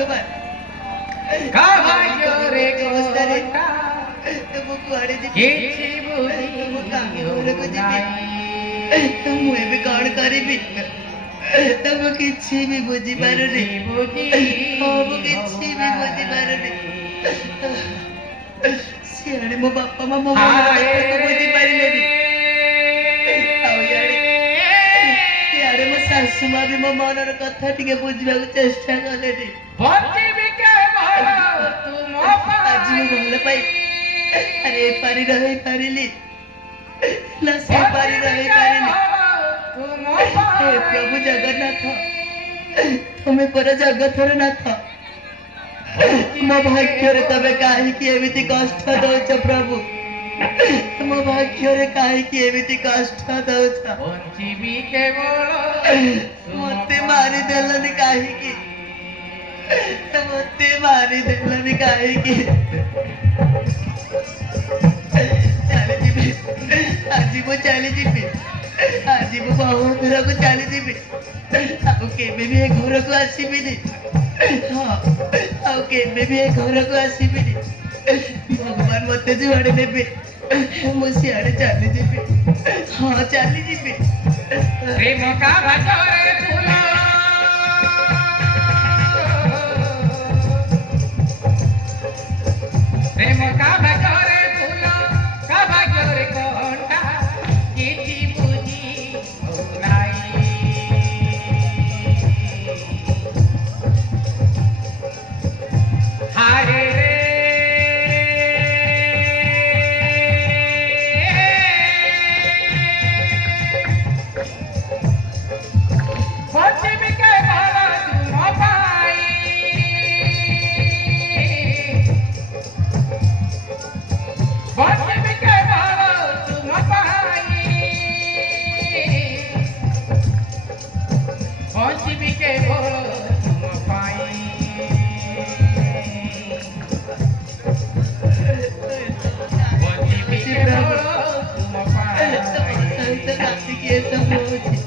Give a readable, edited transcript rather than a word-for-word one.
ভগবান কাহাইও রে অবস্থা রে কোটা ମୁଁ କୁଆଡେ ଯିବି କିଛି ବୁଝି ମୁଁ କାହା ଘରକୁ ହେଉନାହିଁ। ଯିବି ମୁଁ ଏବେ କଣ କରିବି ମୁଁ କିଛି ବି ବୁଝିପାରୁନି ମୁଁ କିଛି ବି ବୁଝିପାରୁନି ସିଆଡେ ମୋ ବାପା ମା ମୋ ମନର କଥାକୁ ବୁଝିପାରିଲେନି ଆଉ ଇଆଡେ ମୋ ଶାଶୁ ମା ବି ମୋ ମନର କଥା ଟିକେ ବୁଝିବାକୁ ଚେଷ୍ଟା କଲେନି ଆଜି ମୁଁ ଭଲ ପାଇ ଆରେ ଏପାରି ରହିପାରିଲି ନା ସେପାରି ରହିପାରିଲି हे प्रभु जगन्नाथ तुम्हें परा जगतर नाथ मो भाग्य तबे कहीं एमती कष्ट दौच प्रभु मो भाग्य कहीं एमती कष्ट दौच मत मारिदेलनि कहीं मत मारिदेलनि कहीं चली जीवी आज मु चली जीवी आज मु बहुत दूर को चली जीवी केबे भी घर को आसबिनी हाँ केबे भी घर को आसबिनी भगवान मत जुआड़े नेबे मु सियाड़े चली जीवी हाँ चली जीवी प्रेम का भजरे फूल प्रेम का भजरे फूल का भजरे कोंटा किछि बुझी होनाई हारे रे पश्चिम के भला तुम पाई पश्चिम के भला तुम पाई पश्चिम के भला तुम पाई पश्चिम के भला तुम पाई सहित कार्तिक ये सब होची